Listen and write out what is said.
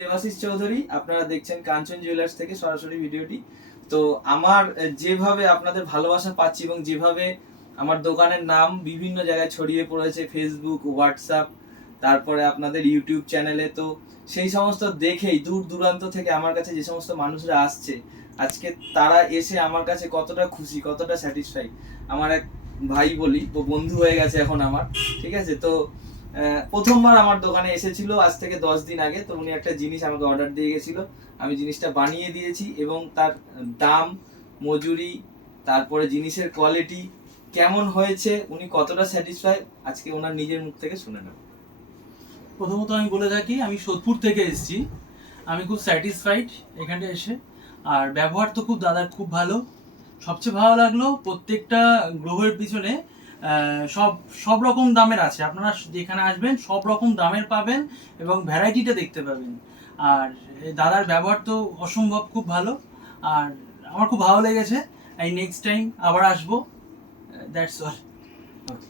দেবাশিস চৌধুরী, আপনারা দেখছেন কাঞ্চন জুয়েলার্স থেকে সরাসরি ভিডিওটি। তো আমার যেভাবে আপনাদের ভালোবাসা পাচ্ছি এবং যেভাবে আমার দোকানের নাম বিভিন্ন জায়গায় ছড়িয়ে পড়েছে, ফেসবুক, হোয়াটসঅ্যাপ, তারপরে আপনাদের ইউটিউব চ্যানেলে, তো সেই সমস্ত দেখেই দূর দূরান্ত থেকে আমার কাছে যে সমস্ত মানুষরা আসছে, আজকে তারা এসে আমার কাছে কতটা খুশি, কতটা স্যাটিসফাই। আমার এক ভাই বলি, ও বন্ধু হয়ে গেছে এখন আমার, ঠিক আছে। তো প্রথমবার আমার দোকানে এসেছিল আজ থেকে 10 দিন আগে। তো উনি একটা জিনিস আমাকে অর্ডার দিয়ে গেছিল, আমি জিনিসটা বানিয়ে দিয়েছি এবং তার দাম, মজুরি, তারপরে জিনিসের কোয়ালিটি কেমন হয়েছে, উনি কতটা স্যাটিসফাই, আজকে ওনার নিজের মুখ থেকে শুনে নেব। প্রথমত আমি বলে থাকি আমি সোদপুর থেকে এসেছি। আমি খুব স্যাটিসফাইড এখানে এসে, আর ব্যবহার তো খুব দাদার খুব ভালো। সবচেয়ে ভালো লাগলো প্রত্যেকটা গ্রহের পিছনে সব সব রকম দামের আছে। আপনারা যেখানে আসবেন সব রকম দামের পাবেন এবং ভ্যারাইটিটা দেখতে পাবেন। আর দাদার ব্যবহার তো অসম্ভব খুব ভালো, আর আমার খুব ভালো লেগেছে। এই নেক্সট টাইম আবার আসবো। That's all. ওকে।